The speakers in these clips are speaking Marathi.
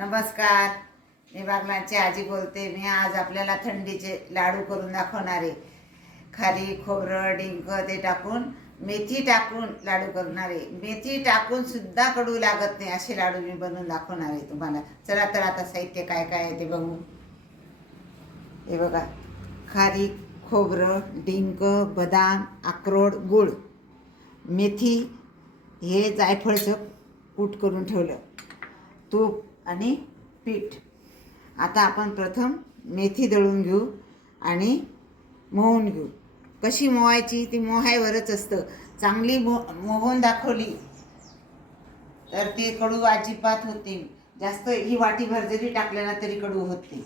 नमस्कार. मी बागलांची आजी बोलते. मी आज आपल्याला थंडीचे लाडू करून दाखवणार आहे. खारी खोबरं डिंक ते टाकून मेथी टाकून लाडू करणार आहे. मेथी टाकून सुद्धा कडू लागत नाही असे लाडू मी बनवून दाखवणार आहे तुम्हाला. चला तर आता साहित्य काय काय आहे ते बघू. हे बघा. खारी खोबरं डिंक बदाम अक्रोड गुळ. मेथी हे जायफळचं कूट करून ठेवलं. तूप आणि पीठ. आता आपण प्रथम मेथी दळून घेऊ आणि मोहून घेऊ. कशी मोहायची? ती मोहायवरच असतं. चांगली मो मोहून दाखवली तर ते कडू अजिबात होते जास्त ही वाटीभर जरी टाकल्यानं ना तरी कडू होते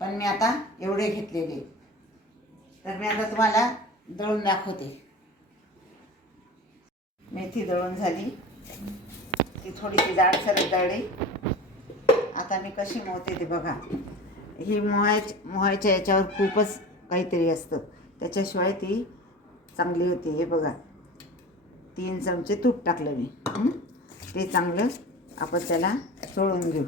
पण मी आता एवढे घेतलेले. तर मी आता तुम्हाला दळून दाखवते. मेथी दळून झाली. ती थोडीशी जाडसर दळली. आता मी कशी मोहते ते बघा. ही मोहायच मोहायच्या याच्यावर खूपच काहीतरी असतं. त्याच्याशिवाय ती चांगली होती. हे बघा. तीन चमचे तूप टाकलं मी. ते चांगलं आपण त्याला चोळून घेऊ.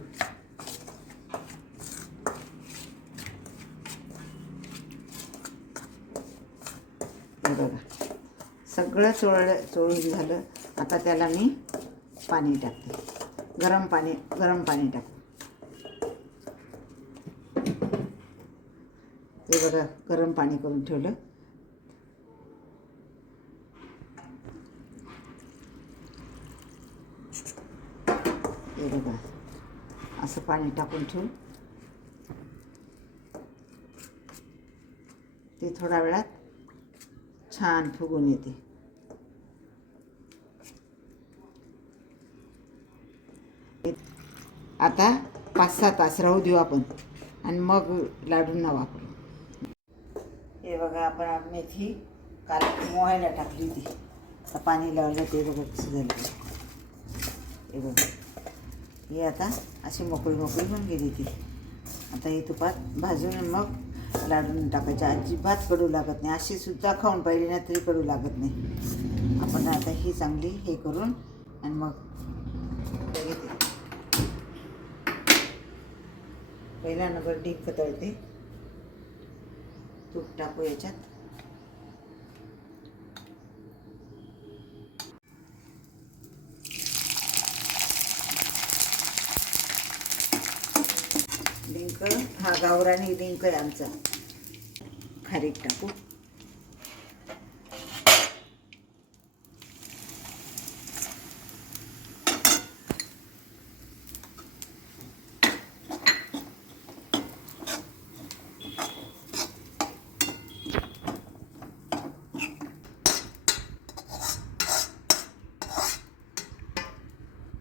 बघा. सगळं चोळलं चोळून झालं. आता त्याला मी पाणी टाकते. गरम पाणी गरम पाणी टाकते. ते बघा गरम पाणी करून ठेवलं. हे बघा असं पाणी टाकून ठेवू ते थोड्या वेळात छान फुगून येते. आता पाच सहा तास राहू देऊ आपण. आणि मग लाडूंना वापरू. बघा आपण मेथी काल मोहायला टाकली होती. आता पाणी लावलं ते बघा कसं झालं. हे बघा. ही आता अशी मोकळी मोकळी होऊन गेली ती. आता ही तुपात भाजून मग लाडून टाकायचे. अजिबात कडू लागत नाही. अशी सुद्धा खाऊन पाहिली ना तरी कडू लागत नाही. आपण आता ही चांगली हे करून आणि मग घेते पहिला नंबर डीप तळते तूप टाकू याच्यात. डिंक हा गावरानी डिंक आहे आमचा. खारीक टाकू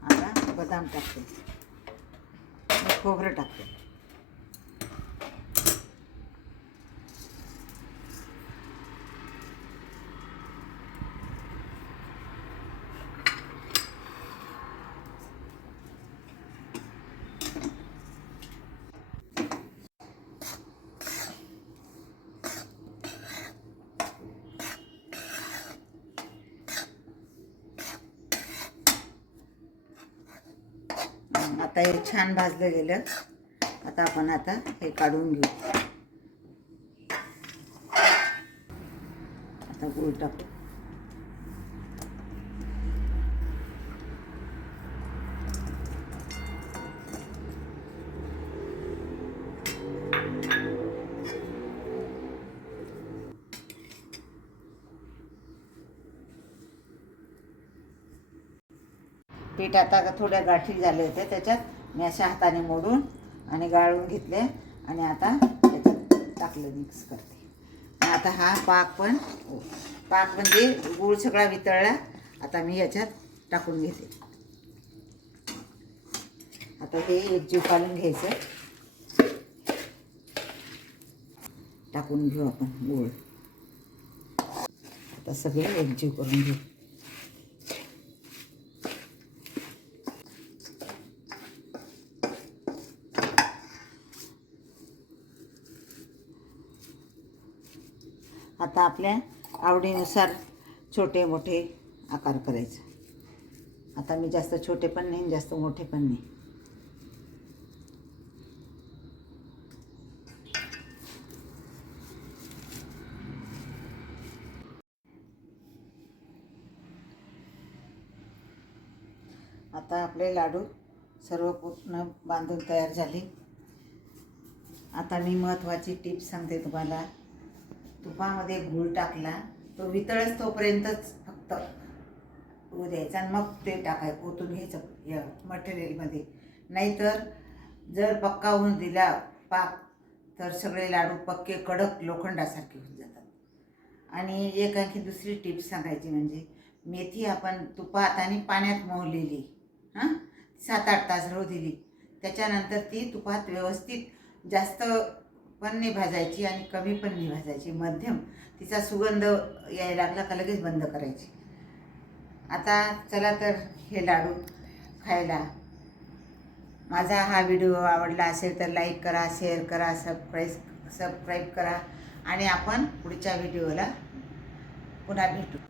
आता बदाम टाकते मग खोबरं टाकते हं, आता हे छान भाजलं गेलं आता आपण आता हे काढून घेऊ. आता गूळ टाकू पीठ आता थोड्या गाठी झाले होते त्याच्यात मी अशा हाताने मोडून आणि गाळून घेतले आणि आता त्याच्यात टाकलं मिक्स करते. आता हा पाक पण पाक म्हणजे गूळ सगळा वितळला. आता मी याच्यात टाकून घेते. आता हे एकजीव काढून घ्यायचं. टाकून घेऊ आपण गूळ. आता सगळे एकजीव करून घेऊ. आता आपल्या आवडीनुसार छोटे मोठे आकार करायचं. आता मी जास्त छोटे पण नाही जास्त मोठे पण नाही. आता आपले लाडू सर्व पूर्ण बांधून तयार झाले. आता मी महत्त्वाची टिप सांगते तुम्हाला. तुपामध्ये गूळ टाकला तो वितळच तोपर्यंतच फक्त होऊ द्यायचा आणि मग ते टाकाय ओतून घ्यायचं या मटेरियलमध्ये. नाहीतर जर पक्का होऊन दिला पाक तर सगळे लाडू पक्के कडक लोखंडासारखे होऊन जातात. आणि एक आणखी दुसरी टिप्स सांगायची म्हणजे मेथी आपण तुपात आणि पाण्यात मोहलेली हां? सात आठ तास राहू दिली त्याच्यानंतर ती तुपात व्यवस्थित जास्त पण नाही भाजायची आणि कमी पण नाही भाजायची मध्यम. तिचा सुगंध यायला लागला का लगेच बंद करायची. आता चला तर हे लाडू खायला. माझा हा व्हिडिओ आवडला असेल तर लाईक करा शेअर करा सबस्क्राईब सबस्क्राईब करा आणि आपण पुढच्या व्हिडिओला पुन्हा भेटू.